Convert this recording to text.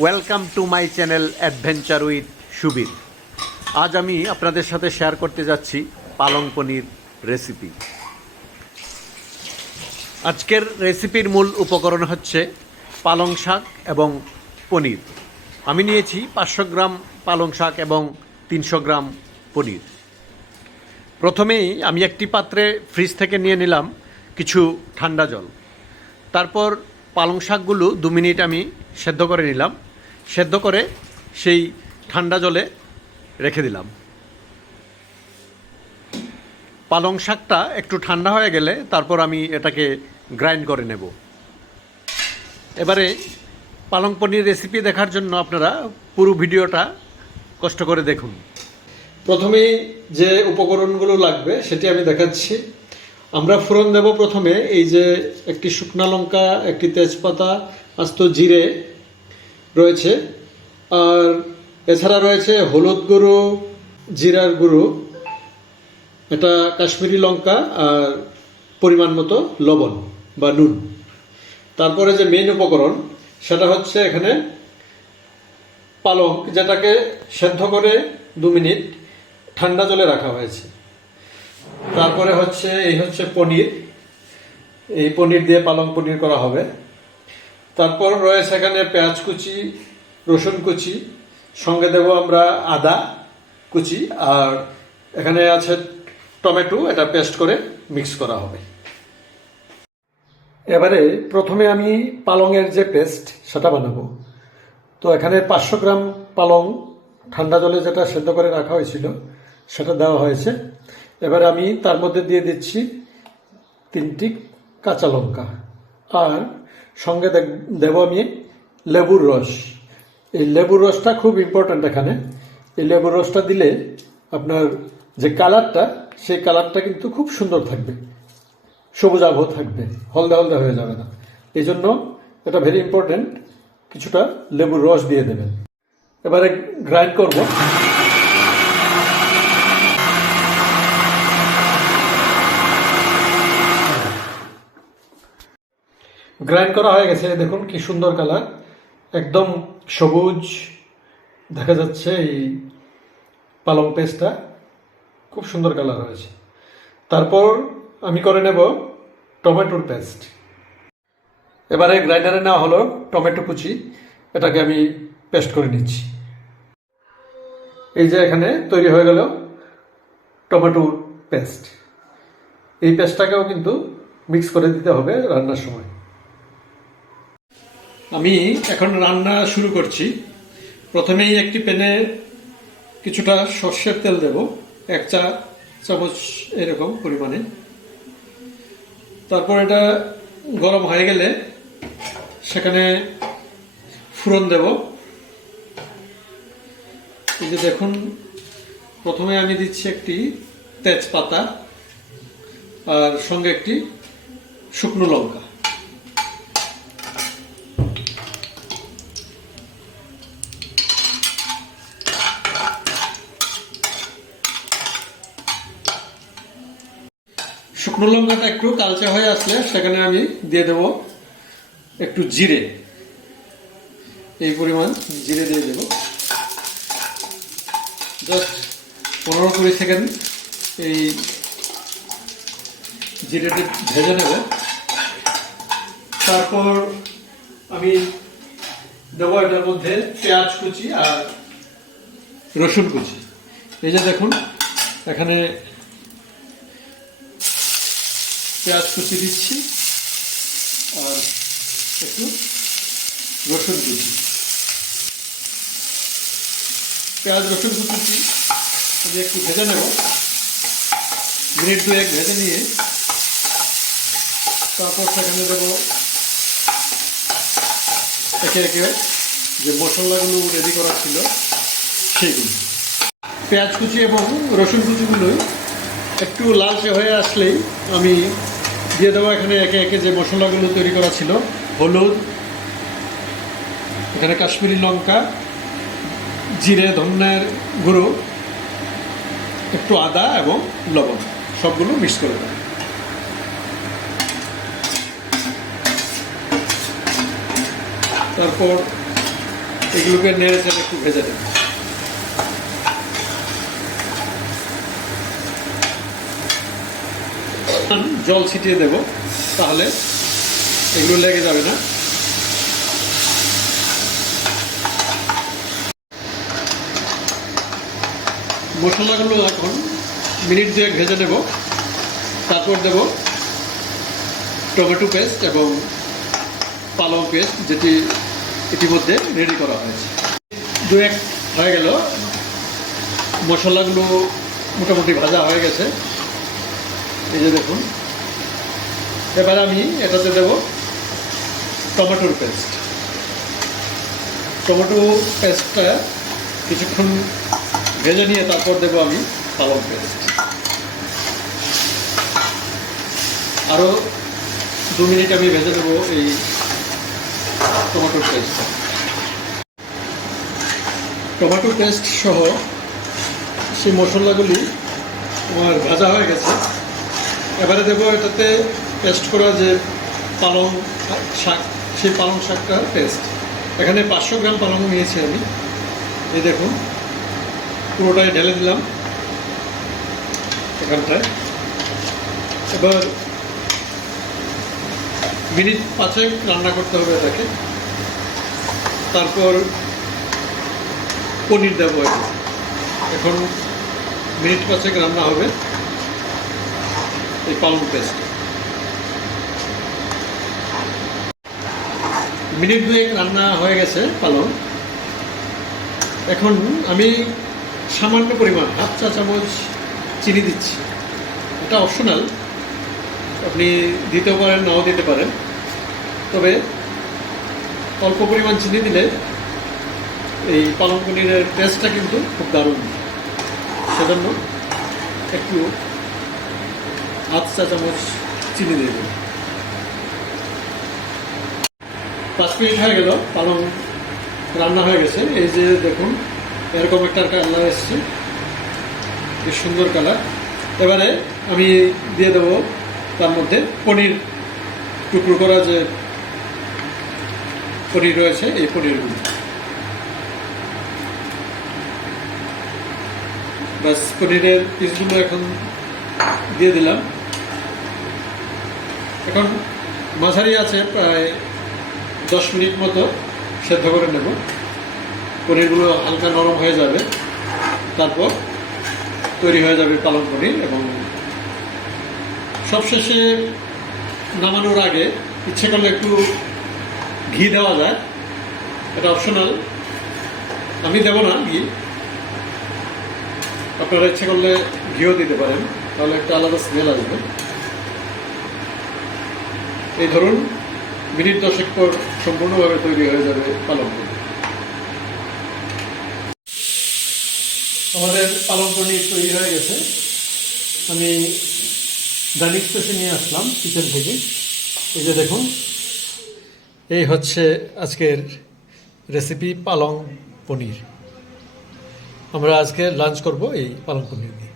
Welcome to my channel adventure with Subir. আজ আমি আপনাদের সাথে শেয়ার করতে যাচ্ছি পালং পনির রেসিপি। আজকের রেসিপির মূল উপকরণ হচ্ছে পালং শাক এবং পনির। আমি নিয়েছি 500 গ্রাম পালং শাক এবং 300 গ্রাম পনির। প্রথমেই আমি একটি পাত্রে ফ্রিজ থেকে নিয়ে নিলাম কিছু ঠান্ডা জল। তারপর পালং শাকগুলো 2 মিনিট আমি সেদ্ধ করে নিলাম। সেদ্ধ করে সেই ঠান্ডা জলে রেখে দিলাম। পালং শাকটা একটু ঠান্ডা হয়ে গেলে তারপর আমি এটাকে গ্রাইন্ড করে নেব। এবারে পালং পনির রেসিপি দেখার জন্য আপনারা পুরো ভিডিওটা কষ্ট করে দেখুন। প্রথমেই যে উপকরণগুলো লাগবে সেটি আমি দেখাচ্ছি। আমরা ফোড়ন দেব প্রথমে এই যে একটি শুকনা লঙ্কা, একটি তেজপাতা, আস্ত জিরে রয়েছে, আর এছাড়া রয়েছে হলুদ গুঁড়ো, জিরার গুঁড়ো, এটা কাশ্মীরি লঙ্কা আর পরিমাণ মতো লবণ বা নুন। তারপরে যে মেইন উপকরণ সেটা হচ্ছে এখানে পালং, যেটাকে সেদ্ধ করে 2 মিনিট ঠান্ডা জলে রাখা হয়েছে। তারপরে হচ্ছে এই হচ্ছে পনির, এই পনির দিয়ে পালং পনির করা হবে। তারপর রয়েছে এখানে পেঁয়াজ কুচি, রসুন কুচি, সঙ্গে দেব আমরা আদা কুচি, আর এখানে আছে টমেটো, এটা পেস্ট করে মিক্স করা হবে। এবারে প্রথমে আমি পালংয়ের যে পেস্ট সেটা বানাবো। তো এখানে 500 গ্রাম পালং ঠান্ডা জলে যেটা সেদ্ধ করে রাখা হয়েছিল সেটা দেওয়া হয়েছে। এবারে আমি তার মধ্যে দিয়ে দিচ্ছি 3টি কাঁচা লঙ্কা, আর সঙ্গে দেব আমি লেবুর রস। এই লেবুর রসটা খুব ইম্পর্ট্যান্ট এখানে। এই লেবুর রসটা দিলে আপনার যে কালারটা, সেই কালারটা কিন্তু খুব সুন্দর থাকবে, সবুজ আভা থাকবে, হলদে হলদে হয়ে যাবে না। এই জন্য এটা ভেরি ইম্পর্ট্যান্ট, কিছুটা লেবুর রস দিয়ে দেবেন। এবারে গ্রাইন্ড করব। গ্রাইন্ড করা হয়ে গেছে, দেখুন কি সুন্দর কালার, একদম সবুজ দেখা যাচ্ছে। এই পালং পেস্টটা খুব সুন্দর কালার হয়েছে। তারপর আমি করে নেব টমেটোর পেস্ট। এবারে গ্রাইন্ডারে নেওয়া হলো টমেটো কুচি, এটাকে আমি পেস্ট করে নিচ্ছি। এই যে এখানে তৈরি হয়ে গেল টমেটোর পেস্ট। এই পেস্টটাকেও কিন্তু মিক্স করে দিতে হবে রান্নার সময়। আমি এখন রান্না শুরু করছি। প্রথমেই একটি প্যানে কিছুটা সর্ষের তেল দেব, 1 চা চামচ এরকম পরিমাণে। তারপর এটা গরম হয়ে গেলে সেখানে ফোড়ন দেব। এই যে দেখুন, প্রথমে আমি দিচ্ছি একটি তেজপাতা আর সঙ্গে একটি শুকনো লঙ্কা। শুকনো লঙ্কাটা একটু কালচে হয়ে আসলে সেখানে আমি দিয়ে দেব একটু জিরে, এই পরিমাণ জিরে দিয়ে দেব। জাস্ট 15-20 সেকেন্ড এই জিরেটি ভেজে নেব। তারপর আমি দেবো এটার মধ্যে পেঁয়াজ কুচি আর রসুন কুচি। এই যে দেখুন, এখানে পেঁয়াজ কুচি দিচ্ছি আর একটু রসুন কুচি। পেঁয়াজ রসুন কুচি আমি একটু ভেজে নেব, মিনিট 2-1 ভেজে নিয়ে তারপর সেখানে দেবো একে একে যে মশলাগুলো রেডি করা ছিল সেইগুলো। পেঁয়াজ কুচি এবং রসুন কুচিগুলো একটু লালচে হয়ে আসলেই আমি দিয়ে দেবো এখানে একে একে যে মশলাগুলো তৈরি করা ছিল। হলুদ, এখানে কাশ্মীরি লঙ্কা, জিরে, ধনিয়ার গুঁড়ো, একটু আদা এবং লবণ, সবগুলো মিক্স করে দেবো। তারপর এগুলোকে নেড়ে চেড়ে একটু ভেজে নেব। জল ছিটিয়ে দেব, তাহলে এগুলো লেগে যাবে না। মশলাগুলো এখন মিনিট দুয়েক ভেজে নেব, তারপর দেব টমেটো পেস্ট এবং পালং পেস্ট, যেটি ইতিমধ্যে রেডি করা হয়েছে। দুয়েক হয়ে গেল, মশলাগুলো মোটামুটি ভাজা হয়ে গেছে, এই যে দেখুন। এবার আমি এটাতে দেব টমেটোর পেস্ট। টমেটো পেস্টটা কিছুক্ষণ ভেজে নিয়ে তারপর দেব আমি পালং পেস্ট। আরও 2 মিনিট আমি ভেজে নেব এই টমেটোর পেস্টটা। টমেটো পেস্ট সহ সেই মশলাগুলি আমার ভাজা হয়ে গেছে। এবারে দেবো এটাতে পেস্ট করা যে পালং শাক, সেই পালং শাকটার পেস্ট। এখানে 500 গ্রাম পালং নিয়েছি আমি, এই দেখুন পুরোটাই ঢেলে দিলাম এখানটায়। এবার মিনিট 5 রান্না করতে হবে এটাকে, তারপর পনির দেবো। এখন মিনিট 5 রান্না হবে এই পালং পেস্ট। মিনিট 2 রান্না হয়ে গেছে পালং। এখন আমি সামান্য পরিমাণ 1/2 চা চামচ চিনি দিচ্ছি। এটা অপশনাল, আপনি দিতেও পারেন নাও দিতে পারেন, তবে অল্প পরিমাণ চিনি দিলে এই পালং পনিরের টেস্টটা কিন্তু খুব দারুণ। সেজন্য একটু 1/2 চা চামচ চিনি দিয়ে দেব। 5 মিনিট হয়ে গেল, পালং রান্না হয়ে গেছে। এই যে দেখুন এরকম একটা কালার এসছে, বেশ সুন্দর কালার। এবারে আমি দিয়ে দেবো তার মধ্যে পনির, টুকরো করা যে পনির রয়েছে এই পনিরগুলো। বাস, পনিরের পিসগুলো এখন দিয়ে দিলাম। এখন মাঝারি আছে প্রায় 10 মিনিট মতো সেদ্ধ করে নেব। পনিরগুলো হালকা নরম হয়ে যাবে, তারপর তৈরি হয়ে যাবে পালং পনির। এবং সবশেষে নামানোর আগে ইচ্ছে করলে একটু ঘি দেওয়া যায়, এটা অপশনাল, আমি দেব না ঘি। আপনারা ইচ্ছে করলে ঘিও দিতে পারেন, তাহলে একটা আলাদা স্মেল আসবে। এই ধরুন মিনিট 10 পর সম্পূর্ণভাবে তৈরি হয়ে যাবে পালং পনির। আমাদের পালং পনির তৈরি হয়ে গেছে। আমি ডাইনিং স্পেসে নিয়ে আসলাম কিচেন থেকে। এই যে দেখুন, এই হচ্ছে আজকের রেসিপি পালং পনির। আমরা আজকে লাঞ্চ করব এই পালং পনির দিয়ে।